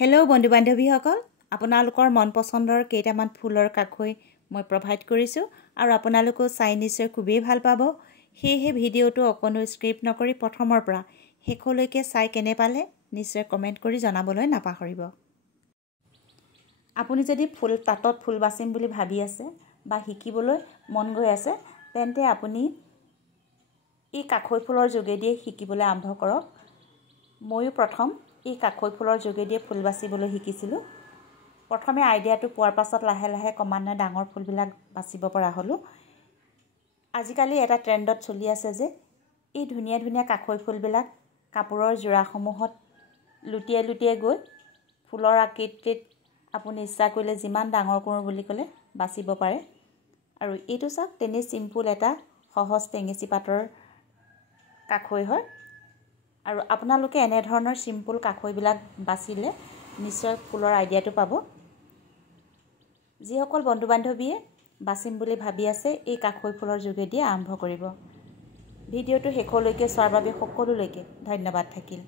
Hello' বন্ধু বান্ধৱীসকল, আপোনালোকৰ মন পচন্দৰ কেইটামান ফুলৰ কাষৈ মই প্ৰভাইড কৰিছোঁ আৰু আপোনালোকেও চাই নিশ্চয় খুবেই ভাল পাব। সেয়েহে ভিডিঅ'টো অকণো স্ক্ৰিপ্ট নকৰি প্ৰথমৰ পৰা শেষলৈকে চাই কেনে পালে নিশ্চয় কমেণ্ট কৰি জনাবলৈ নাপাহৰিব। আপুনি যদি তাঁতত ফুল বাচিম বুলি ভাবি আছে বা শিকিবলৈ মন গৈ আছে, তেন্তে আপুনি এই কাষৈ ফুলৰ যোগেদিয়ে শিকিবলৈ আৰম্ভ কৰক। ময়ো প্ৰথম এই কাষৈ ফুলৰ যোগেদিয়ে ফুল বাচিবলৈ শিকিছিলোঁ। প্ৰথমে আইডিয়াটো পোৱাৰ পাছত লাহে লাহে ক্ৰমান্বয়ে ডাঙৰ ফুলবিলাক বাচিব পৰা হ'লোঁ। আজিকালি এটা ট্ৰেণ্ডত চলি আছে যে এই ধুনীয়া ধুনীয়া কাষৈ ফুলবিলাক কাপোৰৰ যোৰাসমূহত লুটিয়াই লুটিয়াই গৈ ফুলৰ আকৃতিত আপুনি ইচ্ছা কৰিলে যিমান ডাঙৰ কৰোঁ বুলি ক'লে বাচিব পাৰে। আৰু এইটো চাওক, তেনেই চিম্পুল এটা সহজ টেঙেচি পাতৰ কাষৈ হয়। আৰু আপোনালোকে এনেধৰণৰ চিম্পুল কাষৈবিলাক বাচিলে নিশ্চয় ফুলৰ আইডিয়াটো পাব। যিসকল বন্ধু বান্ধৱীয়ে বাচিম বুলি ভাবি আছে, এই কাষৈ ফুলৰ যোগেদিয়ে আৰম্ভ কৰিব। ভিডিঅ'টো শেষলৈকে চোৱাৰ বাবে সকলোলৈকে ধন্যবাদ থাকিল।